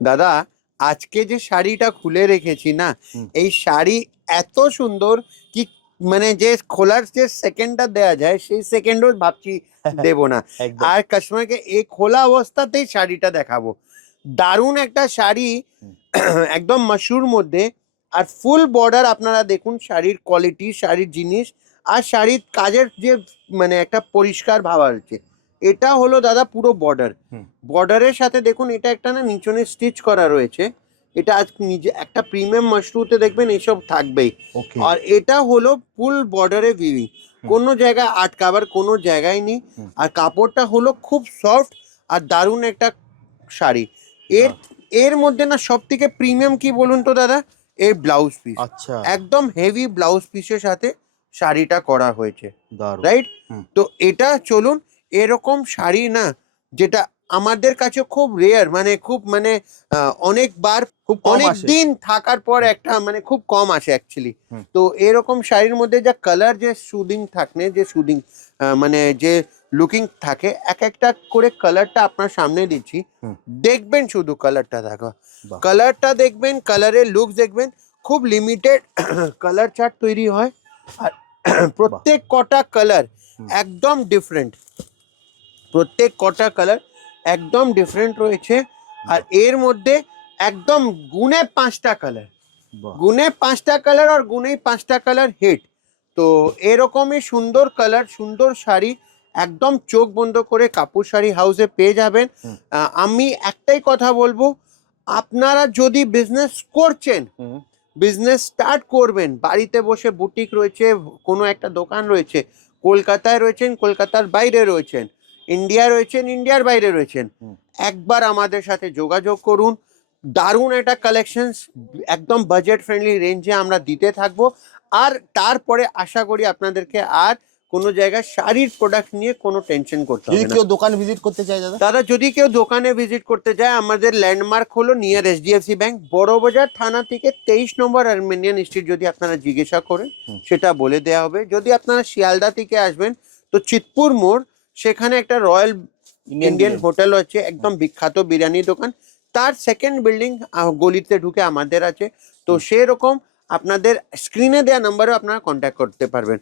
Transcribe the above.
দাদা আজকে যে শাড়িটা খুলে রেখেছি না, এই শাড়ি এত সুন্দর কি মানে যে খোলার যে সেকেন্ডটা দেয়া যায় সেই সেকেন্ডও ভাবছি দেব না। একদম আর কাস্টমারকে এই খোলা অবস্থাতেই শাড়িটা দেখাবো। দারুণ একটা শাড়ি, একদম মশুর মধ্যে। আর ফুল বর্ডার আপনারা দেখুন, শাড়ির কোয়ালিটি, শাড়ির জিনিস আর শাড়ির কাজের যে মানে একটা পরিষ্কার ভাব আছে। এটা হলো দাদা পুরো বর্ডার। বর্ডারের সাথে দেখুন এটা একটা না নিচনে স্টিচ করা রয়েছে। এটা আজ নিজে একটা প্রিমিয়াম মাশরুতে দেখবেন এসব থাকবেই। ওকে। আর এটা হলো ফুল বর্ডারে ভিভিং, কোনো জায়গায় আটকাবার কোনো জায়গায় নেই। আর কাপড়টা হলো খুব সফট আর দারুণ একটা শাড়ি। এর এর মধ্যে না সব থেকে প্রিমিয়াম কি বলুন তো দাদা, এর ব্লাউজ পিস। আচ্ছা, একদম হেভি ব্লাউজ পিসের সাথে শাড়িটা করা হয়েছে, দারুণ। রাইট? তো এটা চলুন, এরকম শাড়ি না যেটা আমাদের কাছে খুব রেয়ার, মানে খুব মানে অনেকবার খুব কম অনেক আসে। দিন থাকার পর একটা মানে খুব কম আসে অ্যাকচুয়ালি। তো এরকম শাড়ির মধ্যে যা কালার, যে সুদিং থাকে, যে সুদিং মানে যে লুকিং থাকে, এক একটা করে কালারটা আপনার সামনে দিচ্ছি, দেখবেন শুধু কালারটা দেখো, বাহ। কালারটা দেখবেন, কালারের লুক দেখবেন। খুব লিমিটেড কালার চার্ট তৈরি হয় আর প্রত্যেক কটা কালার একদম ডিফারেন্ট, প্রত্যেক কটা কালার একদম ডিফারেন্ট রয়েছে। আর এর মধ্যে একদম গুনে 5টা কালার, বাহ। গুনে 5টা কালার আর গুনেই 5টা কালার হিট। তো এরকমই সুন্দর কালার, সুন্দর শাড়ি একদম চোখ বন্ধ করে কাপুর শাড়ি হাউসে পেয়ে যাবেন। আমি একটাই কথা বলবো, আপনারা যদি বিজনেস করছেন, বিজনেস স্টার্ট করবেন, বাড়িতে বসে বুটিক রয়েছে, কোনো একটা দোকান রয়েছে, কলকাতায় রয়েছেন, কলকাতার বাইরে রয়েছেন, ইন্ডিয়া রয়েছেন, ইন্ডিয়ার বাইরে রয়েছেন, একবার আমাদের সাথে যোগাযোগ করুন। দারুণ একটা কালেকশনস একদম বাজেট ফ্রেন্ডলি রেঞ্জে আমরা দিতে থাকবো। আর তারপরে আশা করি আপনাদেরকে আর কোনো জায়গায় শাড়ির প্রোডাক্ট নিয়ে কোনো টেনশন করতে যদি হবে না। কেউ দোকান ভিজিট করতে চায় দাদা? দাদা যদি কেউ দোকানে ভিজিট করতে যায়, আমাদের ল্যান্ডমার্ক হলো নিয়ার এইচডিএফসি ব্যাংক, বড়বাজার থানা থেকে 23 নম্বর আর্মেনিয়ান স্ট্রিট। যদি আপনারা জিজ্ঞাসা করেন সেটা বলে দেওয়া হবে। যদি আপনারা শিয়ালদা থেকে আসবেন তো চিতপুর মোড়, সেখানে একটা রয়্যাল ইন্ডিয়ান হোটেল আছে, একদম বিখ্যাত বিরিয়ানি দোকান, তার সেকেন্ড বিল্ডিং গলিতে ঢুকে আমাদের আছে। তো সেরকম আপনাদের স্ক্রিনে দেওয়া নাম্বারেও আপনারা কন্ট্যাক্ট করতে পারবেন।